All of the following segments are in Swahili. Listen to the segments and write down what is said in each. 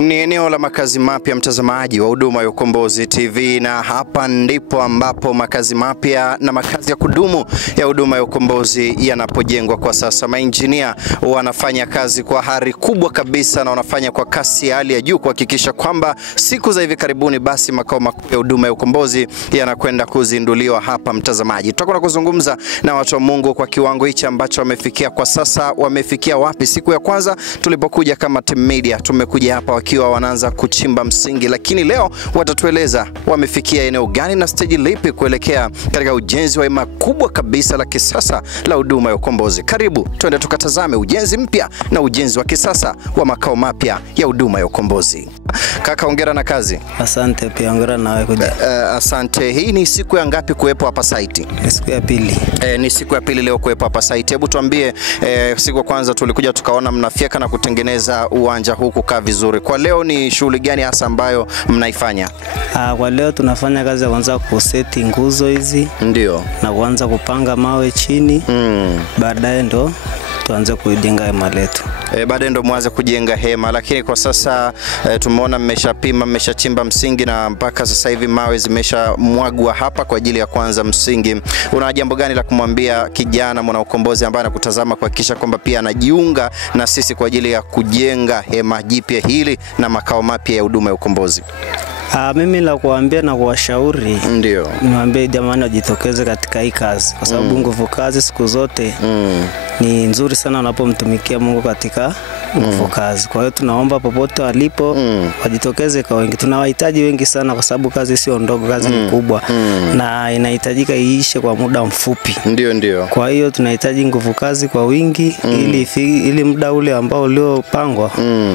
Ni eneo la makazi mapya, mtazamaji wa huduma ya Ukombozi TV, na hapa ndipo ambapo makazi mapya na makazi ya kudumu ya huduma ya Ukombozi yanapojengwa kwa sasa. Mainjinia wanafanya kazi kwa hari kubwa kabisa na wanafanya kwa kasi ya hali ya juu kuhakikisha kwamba siku za hivi karibuni basi makao makuu ya huduma ya Ukombozi yanakwenda kuzinduliwa hapa, mtazamaji. Tutakwenda kuzungumza na watu wa Mungu kwa kiwango hichi ambacho wamefikia kwa sasa. Wamefikia wapi? Siku ya kwanza tulipokuja kama Team Media tumekuja hapa wakiwa wanaanza kuchimba msingi, lakini leo watatueleza wamefikia eneo gani na stage lipi kuelekea katika ujenzi wa hema kubwa kabisa la kisasa la huduma ya Ukombozi. Karibu twende tukatazame ujenzi mpya na ujenzi wa kisasa wa makao mapya ya huduma ya Ukombozi. Kaka, hongera na kazi. Asante, pia hongera na wewe kuja. Asante. Hii ni siku ya ngapi kuwepo hapa site? Ni siku ya pili. Ni siku ya pili leo kuwepo hapa site. Hebu tuambie, siku ya kwanza tulikuja tukaona mnafyeka na kutengeneza uwanja huu kukaa vizuri. Kwa leo ni shughuli gani hasa ambayo mnaifanya? Kwa leo tunafanya kazi ya kwanza kuseti nguzo hizi. Ndio. Na kuanza kupanga mawe chini. Baadaye ndo tuanze kujenga hema letu. Baadaye ndo mwanze kujenga hema, lakini kwa sasa tumeona mmeshapima, mmeshachimba msingi na mpaka sasa hivi mawe zimeshamwagwa hapa kwa ajili ya kuanza msingi. Una jambo gani la kumwambia kijana mwana Ukombozi ambaye anakutazama kuhakikisha kwamba pia anajiunga na sisi kwa ajili ya kujenga hema jipya hili na makao mapya ya huduma ya Ukombozi? Mimi la kuambia na kuwashauri, ndio niwaambie jamani wajitokeze katika hii kazi, kwa sababu nguvu kazi siku zote ni nzuri sana unapomtumikia Mungu katika nguvu kazi. Kwa hiyo tunaomba popote walipo wajitokeze kwa wengi. Tunawahitaji wengi sana kwa sababu kazi sio ndogo, kazi ni kubwa na inahitajika iishe kwa muda mfupi. Ndio. Kwa hiyo tunahitaji nguvu kazi kwa wingi ili muda ule ambao uliopangwa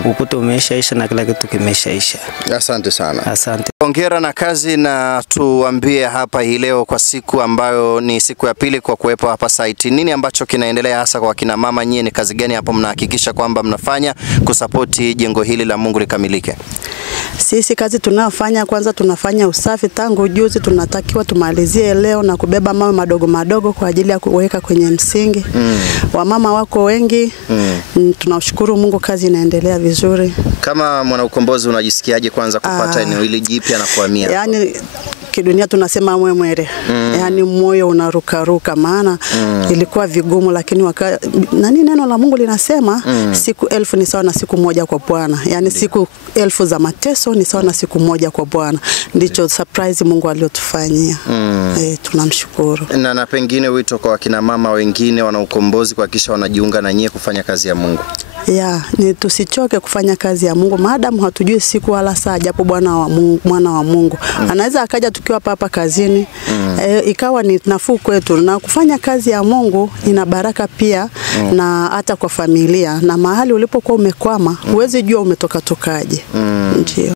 ukute umeshaisha na kila kitu kimeshaisha. Asante sana. Asante. Hongera na kazi, na tuambie hapa hii leo kwa siku ambayo ni siku ya pili kwa kuwepo hapa site, nini ambacho kinaendelea hasa kwa kina mama? Nyie ni kazi gani hapo mnahakikisha kwamba mnafanya kusapoti jengo hili la Mungu likamilike? Sisi kazi tunayofanya, kwanza tunafanya usafi. Tangu juzi tunatakiwa tumalizie leo na kubeba mawe madogo madogo kwa ajili ya kuweka kwenye msingi. Wamama wako wengi. Tunashukuru Mungu, kazi inaendelea vizuri. Kama mwana Ukombozi unajisikiaje kwanza kupata eneo hili jipya na kuhamia? Yaani kidunia tunasema mwemwere. Yaani moyo unarukaruka, maana ilikuwa vigumu, lakini neno la Mungu linasema siku 1000 ni sawa na siku moja kwa Bwana. Yaani siku 1000 za mateso ni sawa na siku moja kwa Bwana. Ndicho surprise Mungu aliyotufanyia. Tunamshukuru. Na pengine wito kwa kina mama wengine wana Ukombozi kuhakikisha wanajiunga na nyie kufanya kazi ya Mungu. Ni tusichoke kufanya kazi ya Mungu maadamu hatujui siku wala saa, japo mwana wa Mungu anaweza akaja tukiwa hapa kazini ikawa ni nafuu kwetu, na kufanya kazi ya Mungu ina baraka pia na hata kwa familia, na mahali ulipokuwa umekwama huwezi jua umetoka tokaje. Ndio.